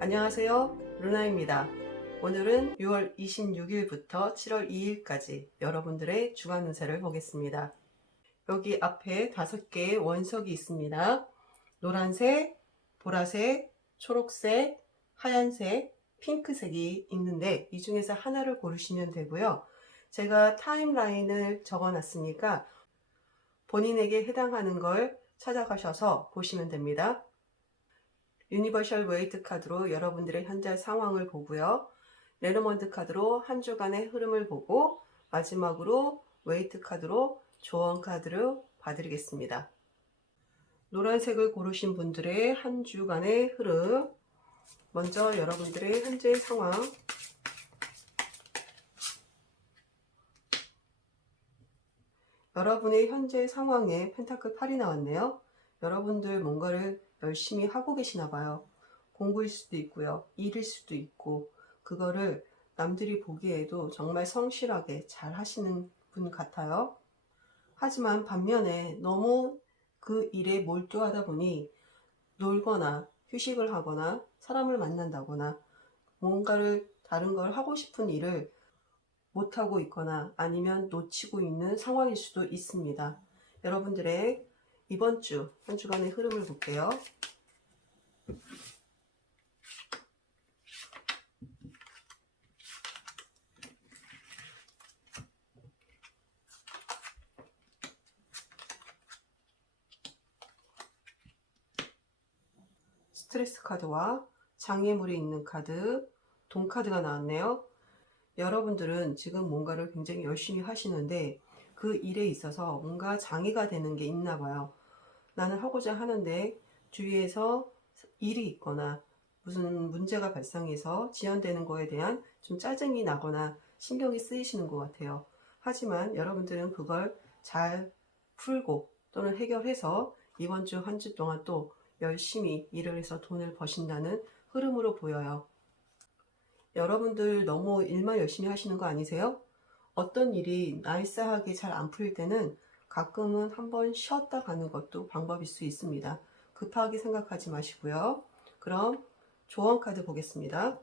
안녕하세요, 루나입니다. 오늘은 6월 26일부터 7월 2일까지 여러분들의 주간 운세를 보겠습니다. 여기 앞에 5개의 원석이 있습니다. 노란색, 보라색, 초록색, 하얀색, 핑크색이 있는데 이 중에서 하나를 고르시면 되고요. 제가 타임라인을 적어 놨으니까 본인에게 해당하는 걸 찾아가셔서 보시면 됩니다. 유니버셜 웨이트 카드로 여러분들의 현재 상황을 보고요. 레노먼드 카드로 한 주간의 흐름을 보고 마지막으로 웨이트 카드로 조언 카드를 봐드리겠습니다. 노란색을 고르신 분들의 한 주간의 흐름, 먼저 여러분들의 현재 상황, 여러분의 현재 상황에 펜타클 8이 나왔네요. 여러분들 뭔가를 열심히 하고 계시나 봐요. 공부일 수도 있고요. 일일 수도 있고 그거를 남들이 보기에도 정말 성실하게 잘 하시는 분 같아요. 하지만 반면에 너무 그 일에 몰두하다 보니 놀거나 휴식을 하거나 사람을 만난다거나 뭔가를 다른 걸 하고 싶은 일을 못하고 있거나 아니면 놓치고 있는 상황일 수도 있습니다. 여러분들의 이번 주 한 주간의 흐름을 볼게요. 스트레스 카드와 장애물이 있는 카드, 돈 카드가 나왔네요. 여러분들은 지금 뭔가를 굉장히 열심히 하시는데 그 일에 있어서 뭔가 장애가 되는 게 있나 봐요. 나는 하고자 하는데 주위에서 일이 있거나 무슨 문제가 발생해서 지연되는 거에 대한 좀 짜증이 나거나 신경이 쓰이시는 것 같아요. 하지만 여러분들은 그걸 잘 풀고 또는 해결해서 이번 주 한 주 동안 또 열심히 일을 해서 돈을 버신다는 흐름으로 보여요. 여러분들 너무 일만 열심히 하시는 거 아니세요? 어떤 일이 나이스하게 잘 안 풀릴 때는 가끔은 한번 쉬었다 가는 것도 방법일 수 있습니다. 급하게 생각하지 마시고요. 그럼 조언 카드 보겠습니다.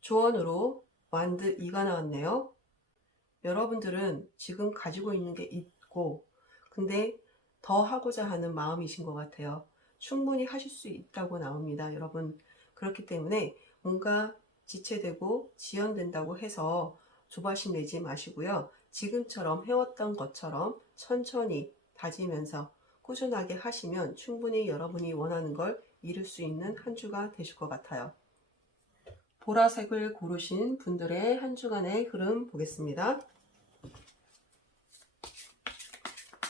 조언으로 완드 2가 나왔네요. 여러분들은 지금 가지고 있는 게 있고 근데 더 하고자 하는 마음이신 것 같아요. 충분히 하실 수 있다고 나옵니다. 여러분 그렇기 때문에 뭔가 지체되고 지연된다고 해서 조바심 내지 마시고요. 지금처럼 해왔던 것처럼 천천히 다지면서 꾸준하게 하시면 충분히 여러분이 원하는 걸 이룰 수 있는 한 주가 되실 것 같아요. 보라색을 고르신 분들의 한 주간의 흐름 보겠습니다.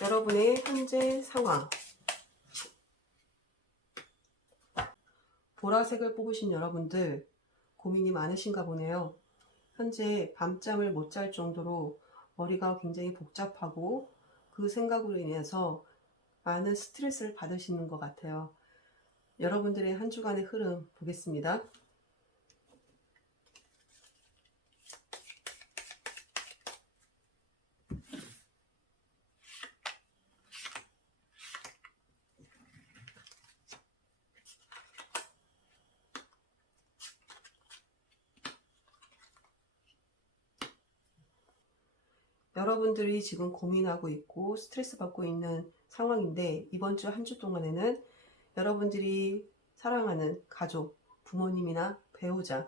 여러분의 현재 상황, 보라색을 뽑으신 여러분들 고민이 많으신가 보네요. 현재 밤잠을 못 잘 정도로 머리가 굉장히 복잡하고 그 생각으로 인해서 많은 스트레스를 받으시는 것 같아요. 여러분들의 한 주간의 흐름 보겠습니다. 여러분들이 지금 고민하고 있고 스트레스 받고 있는 상황인데 이번 주 한 주 동안에는 여러분들이 사랑하는 가족, 부모님이나 배우자와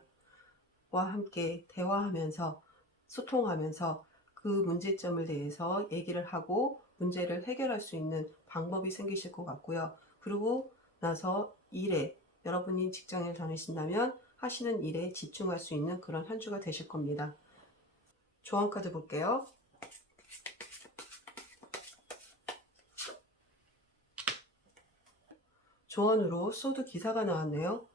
함께 대화하면서 소통하면서 그 문제점을 대해서 얘기를 하고 문제를 해결할 수 있는 방법이 생기실 것 같고요. 그리고 나서 일에 여러분이 직장을 다니신다면 하시는 일에 집중할 수 있는 그런 한 주가 되실 겁니다. 조언 카드 볼게요. 조언으로 소드 기사가 나왔네요.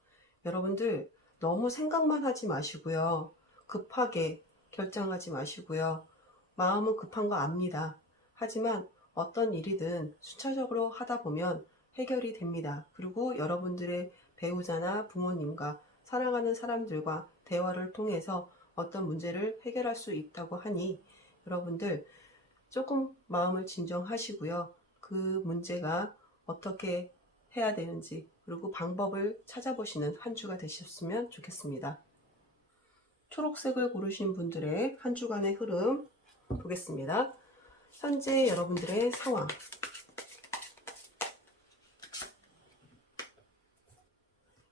여러분들 너무 생각만 하지 마시고요. 급하게 결정하지 마시고요. 마음은 급한 거 압니다. 하지만 어떤 일이든 순차적으로 하다 보면 해결이 됩니다. 그리고 여러분들의 배우자나 부모님과 사랑하는 사람들과 대화를 통해서 어떤 문제를 해결할 수 있다고 하니 여러분들 조금 마음을 진정하시고요. 그 문제가 어떻게 해야 되는지 그리고 방법을 찾아보시는 한 주가 되셨으면 좋겠습니다. 초록색을 고르신 분들의 한 주간의 흐름 보겠습니다. 현재 여러분들의 상황,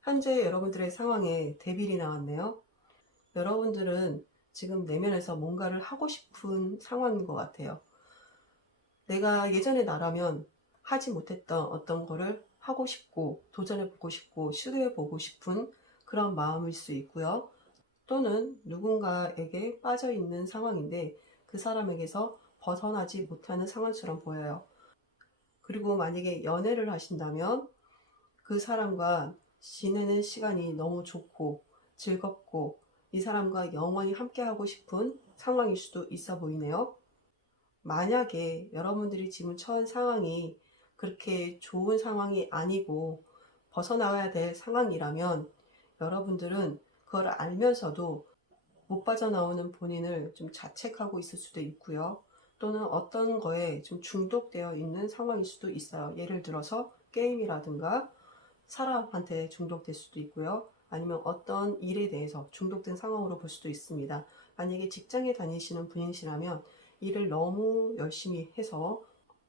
현재 여러분들의 상황에 데빌이 나왔네요. 여러분들은 지금 내면에서 뭔가를 하고 싶은 상황인 것 같아요. 내가 예전에 나라면 하지 못했던 어떤 거를 하고 싶고 도전해보고 싶고 시도해보고 싶은 그런 마음일 수 있고요. 또는 누군가에게 빠져있는 상황인데 그 사람에게서 벗어나지 못하는 상황처럼 보여요. 그리고 만약에 연애를 하신다면 그 사람과 지내는 시간이 너무 좋고 즐겁고 이 사람과 영원히 함께하고 싶은 상황일 수도 있어 보이네요. 만약에 여러분들이 지금 처한 상황이 그렇게 좋은 상황이 아니고 벗어나야 될 상황이라면 여러분들은 그걸 알면서도 못 빠져나오는 본인을 좀 자책하고 있을 수도 있고요. 또는 어떤 거에 좀 중독되어 있는 상황일 수도 있어요. 예를 들어서 게임이라든가 사람한테 중독될 수도 있고요. 아니면 어떤 일에 대해서 중독된 상황으로 볼 수도 있습니다. 만약에 직장에 다니시는 분이시라면 일을 너무 열심히 해서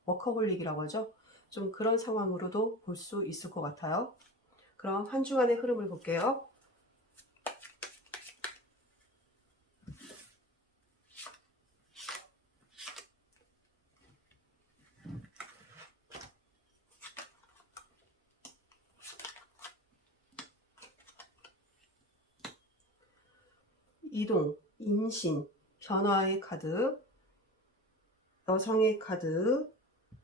워커홀릭이라고 하죠. 좀 그런 상황으로도 볼 수 있을 것 같아요. 그럼 한 주간의 흐름을 볼게요. 이동, 임신, 변화의 카드, 여성의 카드,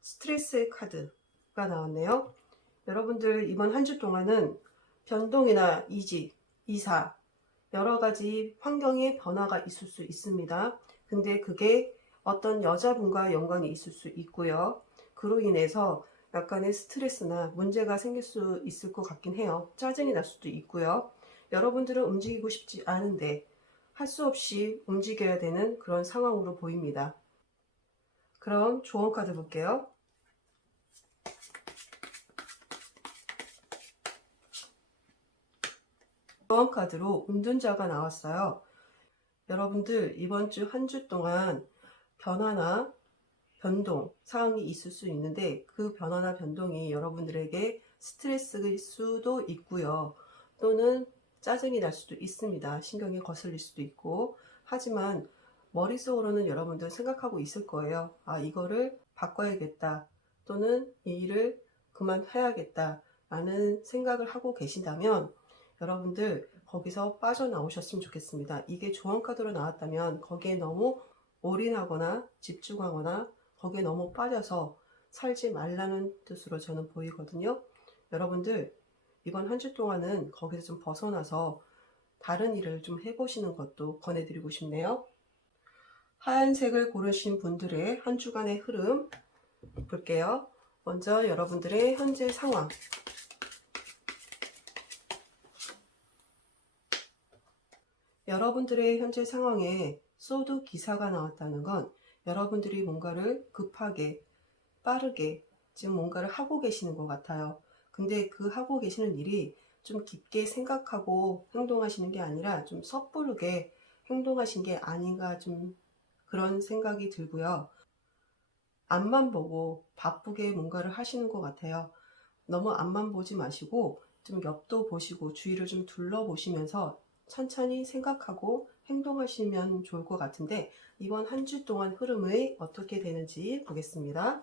스트레스의 카드가 나왔네요. 여러분들 이번 한 주 동안은 변동이나 이직, 이사, 여러 가지 환경의 변화가 있을 수 있습니다. 근데 그게 어떤 여자분과 연관이 있을 수 있고요. 그로 인해서 약간의 스트레스나 문제가 생길 수 있을 것 같긴 해요. 짜증이 날 수도 있고요. 여러분들은 움직이고 싶지 않은데 할 수 없이 움직여야 되는 그런 상황으로 보입니다. 그럼 조언 카드 볼게요. 조언 카드로 운둔자가 나왔어요. 여러분들 이번 주 한 주 동안 변화나 변동 사항이 있을 수 있는데 그 변화나 변동이 여러분들에게 스트레스일 수도 있고요. 또는 짜증이 날 수도 있습니다. 신경이 거슬릴 수도 있고. 하지만 머릿속으로는 여러분들 생각하고 있을 거예요. 아, 이거를 바꿔야겠다. 또는 이 일을 그만해야겠다. 라는 생각을 하고 계신다면 여러분들 거기서 빠져나오셨으면 좋겠습니다. 이게 조언 카드로 나왔다면 거기에 너무 올인하거나 집중하거나 거기에 너무 빠져서 살지 말라는 뜻으로 저는 보이거든요. 여러분들 이번 한 주 동안은 거기서 좀 벗어나서 다른 일을 좀 해보시는 것도 권해드리고 싶네요. 하얀색을 고르신 분들의 한 주간의 흐름 볼게요. 먼저 여러분들의 현재 상황, 여러분들의 현재 상황에 소드 기사가 나왔다는 건 여러분들이 뭔가를 급하게 빠르게 지금 뭔가를 하고 계시는 것 같아요. 근데 그 하고 계시는 일이 좀 깊게 생각하고 행동하시는 게 아니라 좀 섣부르게 행동하신 게 아닌가 좀 그런 생각이 들고요. 앞만 보고 바쁘게 뭔가를 하시는 것 같아요. 너무 앞만 보지 마시고 좀 옆도 보시고 주위를 좀 둘러보시면서 천천히 생각하고 행동하시면 좋을 것 같은데 이번 한 주 동안 흐름이 어떻게 되는지 보겠습니다.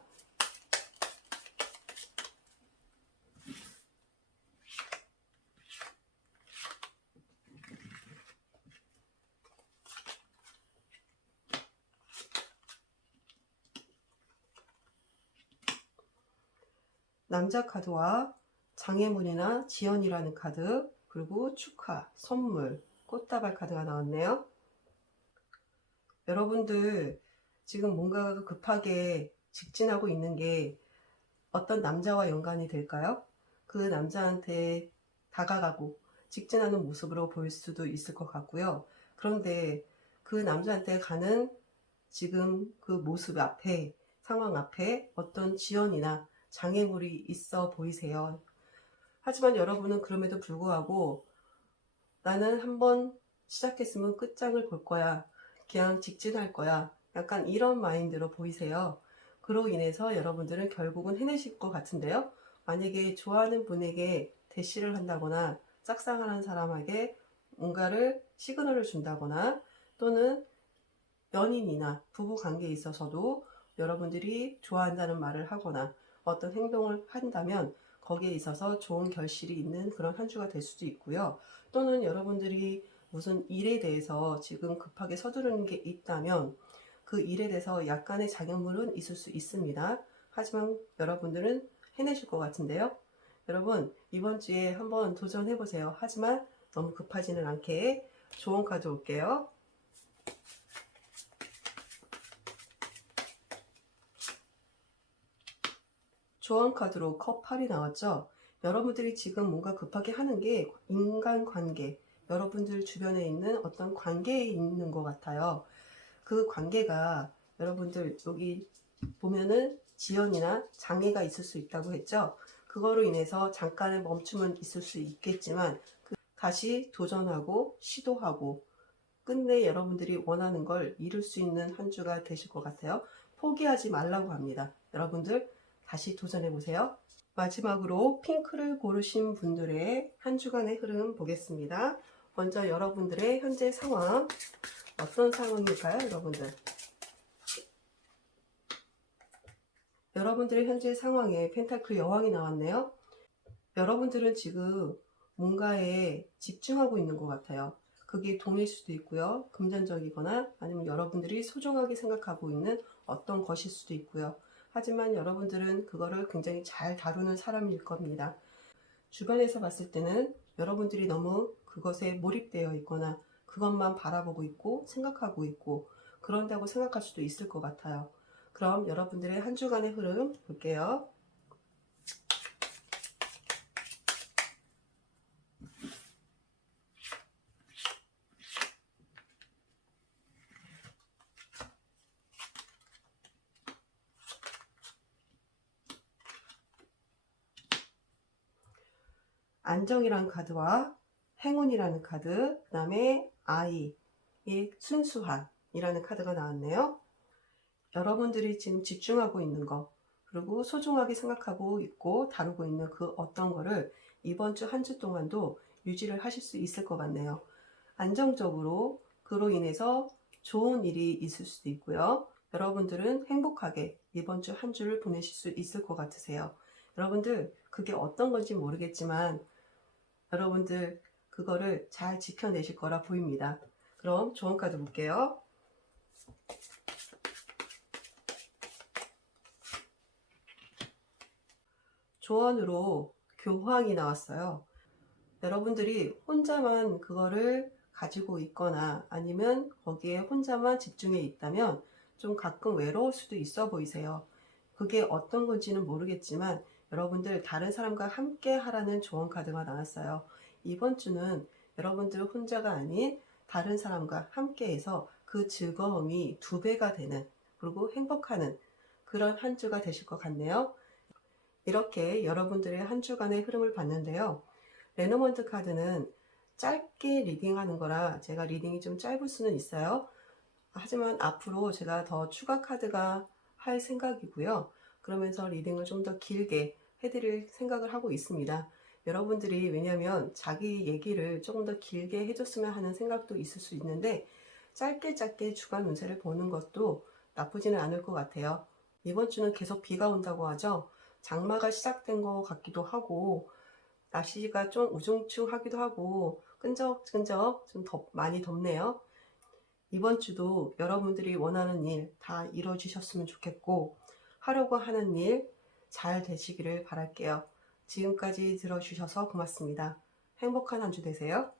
남자 카드와 장애물이나 지연이라는 카드, 그리고 축하, 선물, 꽃다발 카드가 나왔네요. 여러분들 지금 뭔가 급하게 직진하고 있는 게 어떤 남자와 연관이 될까요? 그 남자한테 다가가고 직진하는 모습으로 보일 수도 있을 것 같고요. 그런데 그 남자한테 가는 지금 그 모습 앞에, 상황 앞에 어떤 지연이나 장애물이 있어 보이세요. 하지만 여러분은 그럼에도 불구하고 나는 한번 시작했으면 끝장을 볼 거야. 그냥 직진할 거야. 약간 이런 마인드로 보이세요. 그로 인해서 여러분들은 결국은 해내실 것 같은데요. 만약에 좋아하는 분에게 대시를 한다거나 짝사랑하는 사람에게 뭔가를 시그널을 준다거나 또는 연인이나 부부 관계에 있어서도 여러분들이 좋아한다는 말을 하거나 어떤 행동을 한다면 거기에 있어서 좋은 결실이 있는 그런 한 주가 될 수도 있고요. 또는 여러분들이 무슨 일에 대해서 지금 급하게 서두르는 게 있다면 그 일에 대해서 약간의 장애물은 있을 수 있습니다. 하지만 여러분들은 해내실 것 같은데요. 여러분 이번 주에 한번 도전해 보세요. 하지만 너무 급하지는 않게 좋은 카드 올게요. 조언 카드로 컵 8이 나왔죠. 여러분들이 지금 뭔가 급하게 하는 게 인간관계, 여러분들 주변에 있는 어떤 관계에 있는 것 같아요. 그 관계가 여러분들 여기 보면은 지연이나 장애가 있을 수 있다고 했죠. 그거로 인해서 잠깐의 멈춤은 있을 수 있겠지만 다시 도전하고 시도하고 끝내 여러분들이 원하는 걸 이룰 수 있는 한 주가 되실 것 같아요. 포기하지 말라고 합니다. 여러분들 다시 도전해 보세요. 마지막으로 핑크를 고르신 분들의 한 주간의 흐름 보겠습니다. 먼저 여러분들의 현재 상황 어떤 상황일까요, 여러분들? 여러분들의 현재 상황에 펜타클 여왕이 나왔네요. 여러분들은 지금 뭔가에 집중하고 있는 것 같아요. 그게 돈일 수도 있고요. 금전적이거나 아니면 여러분들이 소중하게 생각하고 있는 어떤 것일 수도 있고요. 하지만 여러분들은 그거를 굉장히 잘 다루는 사람일 겁니다. 주변에서 봤을 때는 여러분들이 너무 그것에 몰입되어 있거나 그것만 바라보고 있고 생각하고 있고 그런다고 생각할 수도 있을 것 같아요. 그럼 여러분들의 한 주간의 흐름 볼게요. 안정이라는 카드와 행운이라는 카드, 그 다음에 아이의 순수함이라는 카드가 나왔네요. 여러분들이 지금 집중하고 있는 거, 그리고 소중하게 생각하고 있고 다루고 있는 그 어떤 거를 이번 주 한 주 동안도 유지를 하실 수 있을 것 같네요. 안정적으로 그로 인해서 좋은 일이 있을 수도 있고요. 여러분들은 행복하게 이번 주 한 주를 보내실 수 있을 것 같으세요. 여러분들 그게 어떤 건지 모르겠지만 여러분들 그거를 잘 지켜내실 거라 보입니다. 그럼 좋은 카드 볼게요. 조언으로 교황이 나왔어요. 여러분들이 혼자만 그거를 가지고 있거나 아니면 거기에 혼자만 집중해 있다면 좀 가끔 외로울 수도 있어 보이세요. 그게 어떤 건지는 모르겠지만 여러분들 다른 사람과 함께 하라는 조언 카드가 나왔어요. 이번 주는 여러분들 혼자가 아닌 다른 사람과 함께 해서 그 즐거움이 2배가 되는 그리고 행복하는 그런 한 주가 되실 것 같네요. 이렇게 여러분들의 한 주간의 흐름을 봤는데요. 레노먼트 카드는 짧게 리딩하는 거라 제가 리딩이 좀 짧을 수는 있어요. 하지만 앞으로 제가 더 추가 카드가 할 생각이고요. 그러면서 리딩을 좀 더 길게 해드릴 생각을 하고 있습니다. 여러분들이 왜냐면 자기 얘기를 조금 더 길게 해줬으면 하는 생각도 있을 수 있는데 짧게 주간 운세를 보는 것도 나쁘지는 않을 것 같아요. 이번 주는 계속 비가 온다고 하죠. 장마가 시작된 것 같기도 하고 날씨가 좀 우중충하기도 하고 끈적끈적 좀 많이 덥네요. 이번 주도 여러분들이 원하는 일 다 이뤄주셨으면 좋겠고 하려고 하는 일 잘 되시기를 바랄게요. 지금까지 들어주셔서 고맙습니다. 행복한 한 주 되세요.